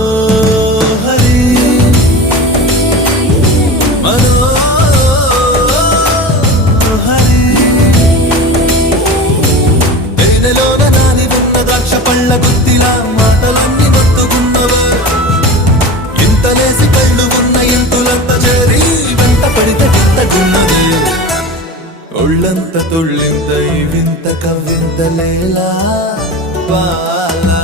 మనోహరి మనోహరి తేనెలోన నాని ఉన్న ద్రాక్ష పళ్ళ గుత్తిలా మాటలన్నీ మత్తుకున్నవే ఇంతలేసి కళ్ళు ఉన్న ఇంతులంత చేరి వెంట పడితే గింతకున్నదే ఒళ్ళంత తొళ్ళింత ఈ వింత కవ్వింత లేలా బాలా